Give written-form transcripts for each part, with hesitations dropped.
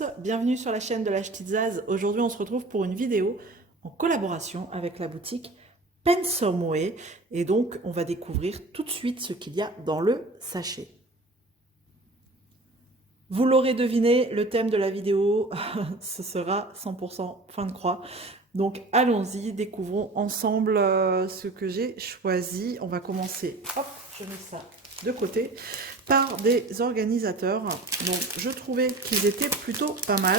tous, bienvenue sur la chaîne de la Ch'tite Zaz. Aujourd'hui on se retrouve pour une vidéo en collaboration avec la boutique Pensomeway et donc on va découvrir tout de suite ce qu'il y a dans le sachet. Vous l'aurez deviné, le thème de la vidéo, ce sera 100% fin de croix. Donc allons-y, découvrons ensemble ce que j'ai choisi. On va commencer, hop, je mets ça de côté, par des organisateurs. Donc je trouvais qu'ils étaient plutôt pas mal.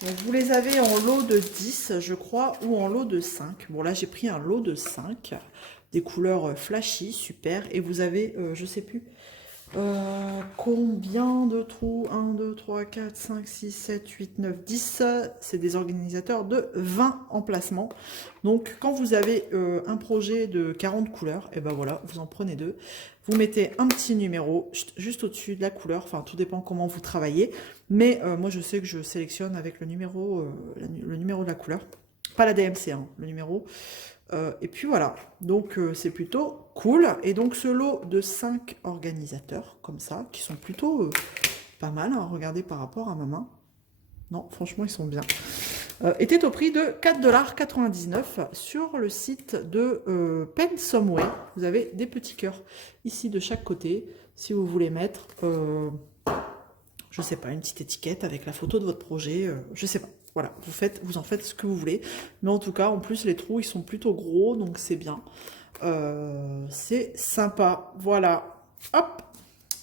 Donc vous les avez en lot de 10, je crois, ou en lot de 5. Bon là j'ai pris un lot de 5, des couleurs flashy, super. Et vous avez, je sais plus, combien de trous? 1, 2, 3, 4, 5, 6, 7, 8, 9, 10. C'est des organisateurs de 20 emplacements. Donc, quand vous avez un projet de 40 couleurs, et ben voilà, vous en prenez deux. Vous mettez un petit numéro juste au-dessus de la couleur. Enfin, tout dépend comment vous travaillez. Mais moi, je sais que je sélectionne avec le numéro de la couleur. Pas la DMC, hein, le numéro. Et puis voilà, donc c'est plutôt cool. Et donc ce lot de 5 organisateurs, comme ça, qui sont plutôt pas mal, hein, regardez par rapport à ma main. Non, franchement, ils sont bien. Était au prix de 4,99 $ sur le site de Pensomeway. Vous avez des petits cœurs ici de chaque côté, si vous voulez mettre, je sais pas, une petite étiquette avec la photo de votre projet, je sais pas. Voilà, vous en faites ce que vous voulez. Mais en tout cas, en plus, les trous, ils sont plutôt gros, donc c'est bien. C'est sympa. Voilà. Hop.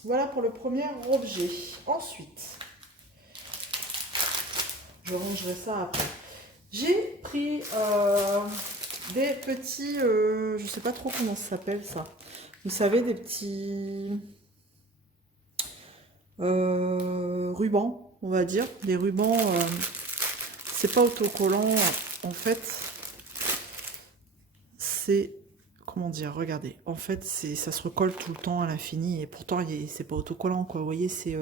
Voilà pour le premier objet. Ensuite, je rangerai ça après. J'ai pris des petits... je sais pas trop comment ça s'appelle, ça. Vous savez, des petits... rubans, on va dire. Des rubans... c'est pas autocollant, en fait, c'est, comment dire, regardez, en fait, ça se recolle tout le temps à l'infini, et pourtant, c'est pas autocollant, quoi, vous voyez, c'est,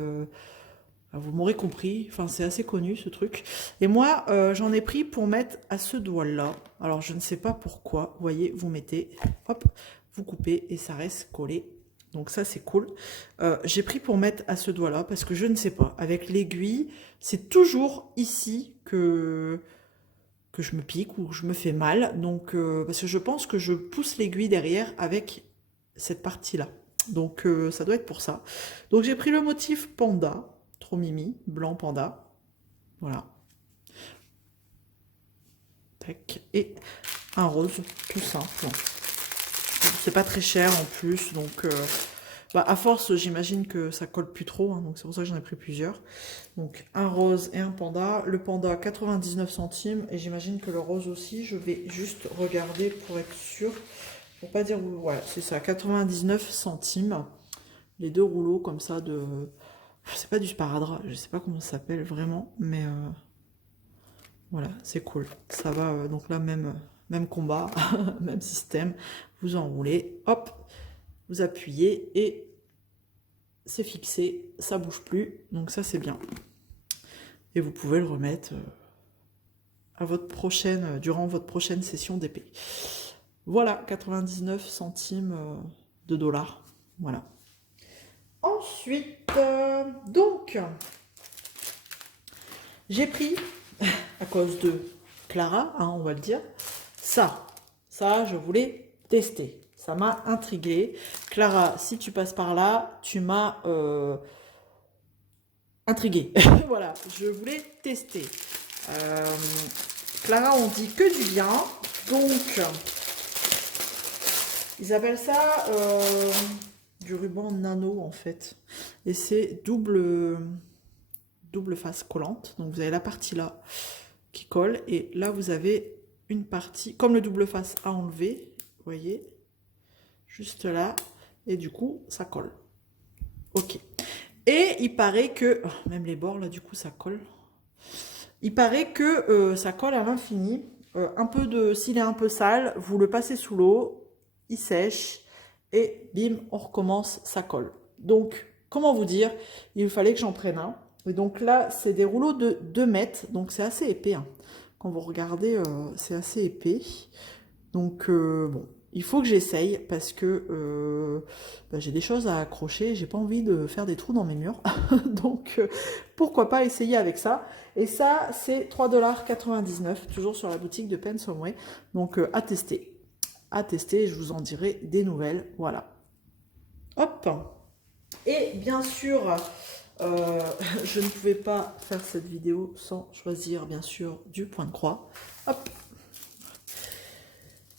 vous m'aurez compris, enfin, c'est assez connu, ce truc, et moi, j'en ai pris pour mettre à ce doigt-là, alors, je ne sais pas pourquoi, vous voyez, vous mettez, hop, vous coupez, et ça reste collé. Donc ça, c'est cool. J'ai pris pour mettre à ce doigt-là, parce que je ne sais pas. Avec l'aiguille, c'est toujours ici que je me pique ou je me fais mal. Donc, parce que je pense que je pousse l'aiguille derrière avec cette partie-là. Donc, ça doit être pour ça. Donc, j'ai pris le motif panda, trop mimi, blanc panda. Voilà. Tac. Et un rose, tout simple. C'est pas très cher en plus, donc à force j'imagine que ça colle plus trop, hein, donc c'est pour ça que j'en ai pris plusieurs. Donc un rose et un panda, le panda 99 centimes et j'imagine que le rose aussi. Je vais juste regarder pour être sûr, pour pas dire, voilà, c'est ça, 99 centimes, les deux rouleaux comme ça de, je sais pas, du sparadrap, je sais pas comment ça s'appelle vraiment, mais voilà, c'est cool, ça va, donc là même combat, même système, vous enroulez, hop, vous appuyez et c'est fixé, ça bouge plus, donc ça c'est bien. Et vous pouvez le remettre à votre prochaine, durant votre prochaine session d'épée. Voilà, 99 centimes de dollars, voilà. Ensuite, donc, j'ai pris, à cause de Clara, hein, on va le dire, ça, je voulais tester. Ça m'a intriguée. Clara, si tu passes par là, tu m'as intriguée. Voilà, je voulais tester. Clara, on dit que du bien. Donc, ils appellent ça du ruban nano, en fait. Et c'est double face collante. Donc, vous avez la partie là qui colle. Et là, vous avez une partie, comme le double face à enlever, vous voyez, juste là, et du coup, ça colle. Ok. Et il paraît que, oh, même les bords, là, du coup, ça colle. Il paraît que ça colle à l'infini. Un peu de, s'il est un peu sale, vous le passez sous l'eau, il sèche, et bim, on recommence, ça colle. Donc, comment vous dire, il fallait que j'en prenne un. Et donc là, c'est des rouleaux de 2 mètres, donc c'est assez épais, hein. Quand vous regardez, c'est assez épais. Donc, bon, il faut que j'essaye parce que j'ai des choses à accrocher, j'ai pas envie de faire des trous dans mes murs. Donc pourquoi pas essayer avec ça. Et ça, c'est 3,99 $, toujours sur la boutique de Pensomeway. Donc à tester. À tester, je vous en dirai des nouvelles. Voilà. Hop. Et bien sûr, je ne pouvais pas faire cette vidéo sans choisir bien sûr du point de croix. Hop.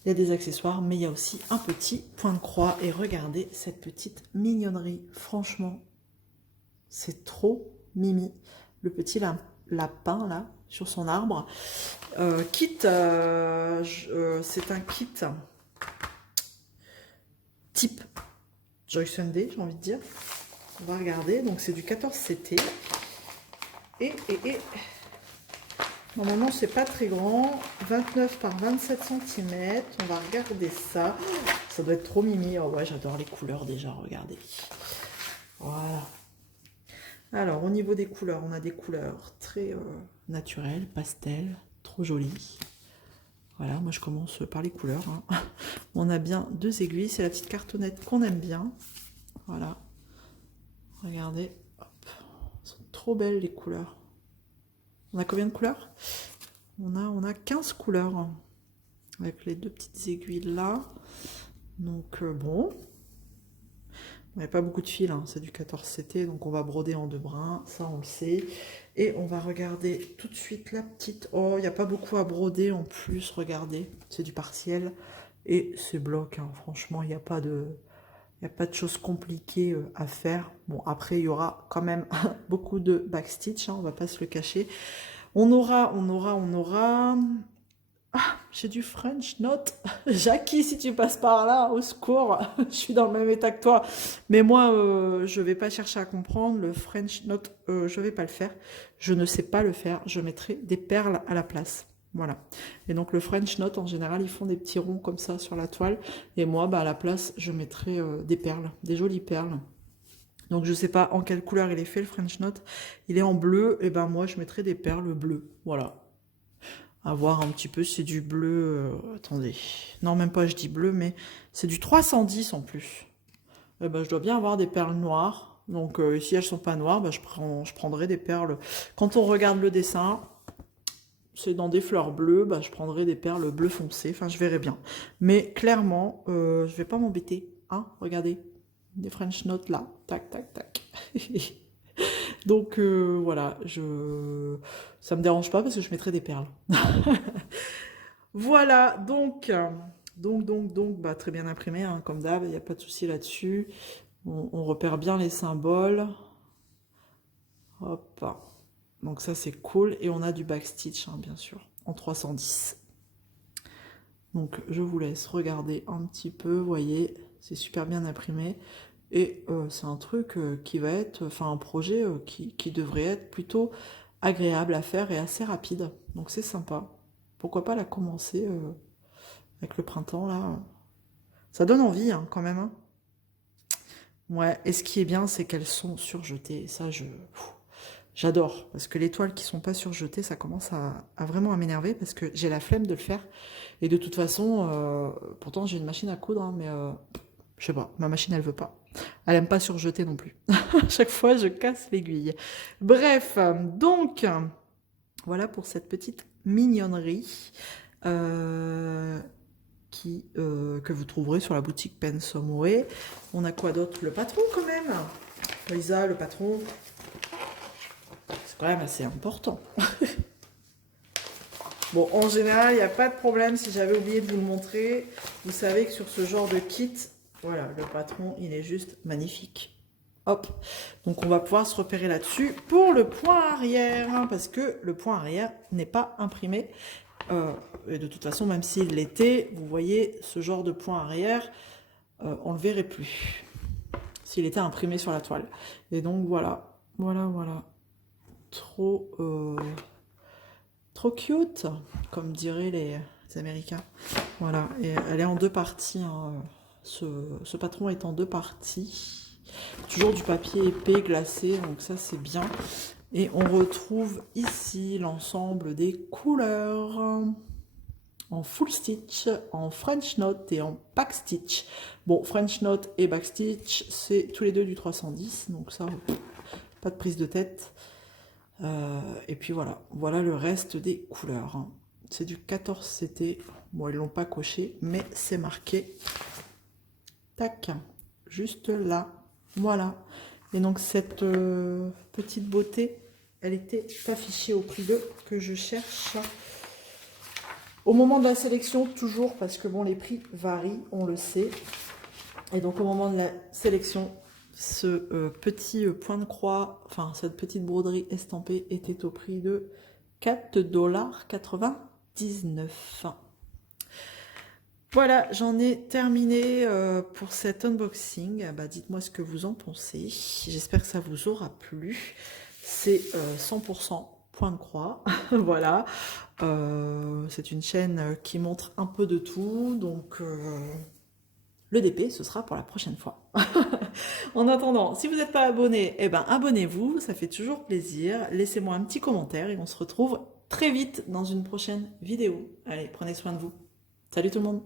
Il y a des accessoires, mais il y a aussi un petit point de croix. Et regardez cette petite mignonnerie. Franchement, c'est trop mimi. Le petit lapin, là, sur son arbre. C'est un kit type Joy Sunday, j'ai envie de dire. On va regarder. Donc, c'est du 14 CT. Et normalement, c'est pas très grand. 29 par 27 cm. On va regarder ça. Ça doit être trop mimi. Oh ouais, j'adore les couleurs déjà. Regardez. Voilà. Alors, au niveau des couleurs, on a des couleurs très naturelles, pastel, trop jolies. Voilà, moi je commence par les couleurs. Hein. On a bien 2 aiguilles. C'est la petite cartonnette qu'on aime bien. Voilà. Regardez. Hop. Elles sont trop belles les couleurs. On a combien de couleurs? On a 15 couleurs. Avec les 2 petites aiguilles là. Donc bon. Il n'y a pas beaucoup de fil, hein. C'est du 14 CT, donc on va broder en 2 brins, ça on le sait. Et on va regarder tout de suite la petite... Oh, il n'y a pas beaucoup à broder en plus, regardez. C'est du partiel et c'est bloc, hein. Franchement, il n'y a pas de... Il n'y a pas de choses compliquées à faire. Bon, après, il y aura quand même beaucoup de backstitch, hein, on ne va pas se le cacher. On aura... Ah, j'ai du French Note. Jackie, si tu passes par là, au secours. Je suis dans le même état que toi. Mais moi, je vais pas chercher à comprendre. Le French Note, je vais pas le faire. Je ne sais pas le faire. Je mettrai des perles à la place. Voilà. Et donc, le French Note, en général, ils font des petits ronds comme ça sur la toile. Et moi, bah, à la place, je mettrai des perles, des jolies perles. Donc, je sais pas en quelle couleur il est fait, le French Note. Il est en bleu. Et ben moi, je mettrai des perles bleues. Voilà. À voir un petit peu, c'est du bleu, attendez, non même pas je dis bleu, mais c'est du 310 en plus. Eh ben, je dois bien avoir des perles noires, donc si elles sont pas noires, ben, je prendrai des perles. Quand on regarde le dessin, c'est dans des fleurs bleues, ben, je prendrai des perles bleu foncé, enfin je verrai bien. Mais clairement, je vais pas m'embêter, hein, regardez, des French Notes là, tac, tac, tac. Donc voilà, ça me dérange pas parce que je mettrai des perles. Voilà, donc, bah, très bien imprimé, hein, comme d'hab, il n'y a pas de souci là-dessus. On repère bien les symboles. Hop. Donc ça, c'est cool. Et on a du backstitch, hein, bien sûr, en 310. Donc je vous laisse regarder un petit peu, vous voyez, c'est super bien imprimé. Et c'est un truc qui va être, enfin un projet qui devrait être plutôt agréable à faire et assez rapide. Donc c'est sympa. Pourquoi pas la commencer avec le printemps là. Ça donne envie hein, quand même. Hein. Ouais, et ce qui est bien, c'est qu'elles sont surjetées. Et ça, j'adore. Parce que les toiles qui sont pas surjetées, ça commence à vraiment à m'énerver parce que j'ai la flemme de le faire. Et de toute façon, pourtant j'ai une machine à coudre, hein, mais je sais pas, ma machine elle veut pas. Elle aime pas surjeter non plus. À chaque fois, je casse l'aiguille. Bref, donc, voilà pour cette petite mignonnerie que vous trouverez sur la boutique Pensomeway. On a quoi d'autre? Le patron quand même. Lisa, le patron, c'est quand même assez important. Bon, en général, il n'y a pas de problème. Si j'avais oublié de vous le montrer, vous savez que sur ce genre de kit, voilà, le patron, il est juste magnifique. Hop, donc on va pouvoir se repérer là-dessus pour le point arrière, hein, parce que le point arrière n'est pas imprimé. Et de toute façon, même s'il l'était, vous voyez, ce genre de point arrière, on ne le verrait plus s'il était imprimé sur la toile. Et donc voilà, voilà. Trop cute, comme diraient les Américains. Voilà, et elle est en 2 parties, hein. Ce patron est en 2 parties. Toujours du papier épais glacé, donc ça c'est bien. Et on retrouve ici l'ensemble des couleurs. en full stitch, en French knot et en back stitch. Bon, French knot et back stitch, c'est tous les deux du 310, donc ça, pas de prise de tête. Et puis voilà, voilà le reste des couleurs. Hein. C'est du 14 CT. Bon, ils l'ont pas coché, mais c'est marqué. Tac, juste là. Voilà. Et donc cette petite beauté, elle était affichée au prix de que je cherche. Au moment de la sélection, toujours, parce que bon, les prix varient, on le sait. Et donc au moment de la sélection, ce petit point de croix, enfin cette petite broderie estampée était au prix de 4,99 $. Voilà, j'en ai terminé pour cet unboxing. Bah, dites-moi ce que vous en pensez. J'espère que ça vous aura plu. C'est 100% point de croix. Voilà. C'est une chaîne qui montre un peu de tout. Donc, le DP, ce sera pour la prochaine fois. En attendant, si vous n'êtes pas abonné, eh ben, abonnez-vous. Ça fait toujours plaisir. Laissez-moi un petit commentaire et on se retrouve très vite dans une prochaine vidéo. Allez, prenez soin de vous. Salut tout le monde!